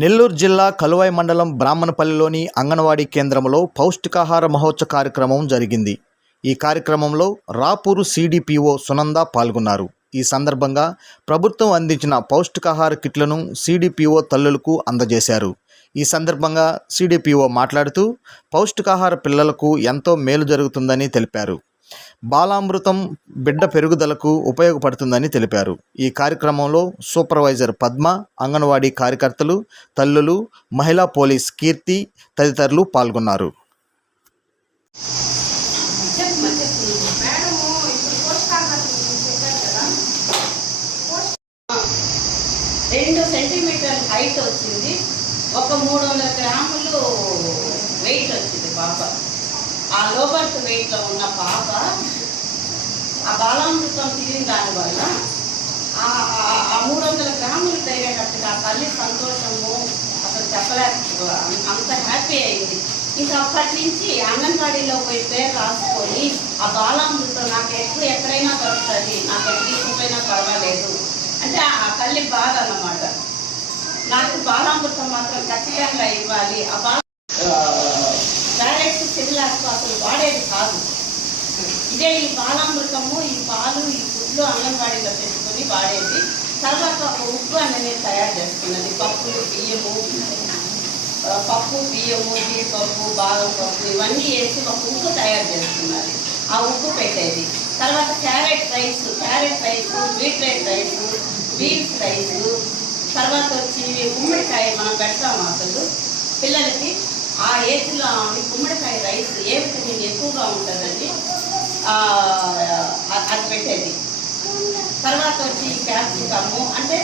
నెల్లూరు జిల్లా కలువాయి మండలం బ్రాహ్మణపల్లిలోని అంగన్వాడీ కేంద్రంలో పౌష్టికాహార మహోత్సవ కార్యక్రమం జరిగింది. ఈ కార్యక్రమంలో రాపూరు సిడిపిఓ సునంద పాల్గొన్నారు. ఈ సందర్భంగా ప్రభుత్వం అందించిన పౌష్టికాహార కిట్లను సిడిపిఓ తల్లులకు అందజేశారు. ఈ సందర్భంగా సిడిపిఓ మాట్లాడుతూ పౌష్టికాహార పిల్లలకు ఎంతో మేలు జరుగుతుందని తెలిపారు. బాలామృతం బిడ్డ పెరుగుదలకు ఉపయోగపడుతుందని తెలిపారు. ఈ కార్యక్రమంలో సూపర్వైజర్ పద్మ, అంగన్వాడీ కార్యకర్తలు, తల్లులు, మహిళా పోలీస్ కీర్తి తదితరులు పాల్గొన్నారు. హైట్ వచ్చింది, ఒక 300 గ్రాములు వెయిట్ వచ్చింది పాప. ఆ లో బర్త్ వెయిట్లో ఉన్న పాప ఆ బాలామృతం తిరిగిన దానివల్ల ఆ 300 గ్రాములు పెరిగేటట్టుగా తల్లి సంతోషము అసలు చెప్పలేక అంత హ్యాపీ అయింది. ఇంకా అప్పటి నుంచి అంగన్వాడీలో పోయి పేరు రాసుకొని ఆ బాలామృతం నాకు ఎక్కడైనా దొరుకుతుంది, నాకు ఎక్కడ తీసుకుపోయినా పర్వాలేదు అంటే ఆ తల్లి బాధ అన్నమాట. నాకు బాలామృతం మాత్రం ఖచ్చితంగా ఇవ్వాలి. ఆ డైరెక్ట్ సిమిలాస్ అసలు వాడేది కాదు. ఇదే ఈ బాలామృతము, ఈ పాలు, ఈ ఫుడ్లు అంగన్వాడీలో పెట్టుకొని వాడేది. తర్వాత ఒక ఉప్పు అనేది తయారు చేసుకున్నది. పప్పు, బియ్యము, జీడిపప్పు, బాదం పప్పు ఇవన్నీ వేసి ఒక ఉప్పు తయారు చేసుకున్నది. ఆ ఉప్పు పెట్టేది. తర్వాత carrot rice, beetroot rice, beans rice, తర్వాత వచ్చి గుమ్మడికాయ మనం పెడతాము అసలు పిల్లలకి. ఆ ఏజ్లో గుమ్మడికాయ రైస్ ఏ విటమిన్ ఎక్కువగా ఉంటుందండి, అది పెట్టేది. తర్వాత వచ్చి క్యాప్సికము అంటే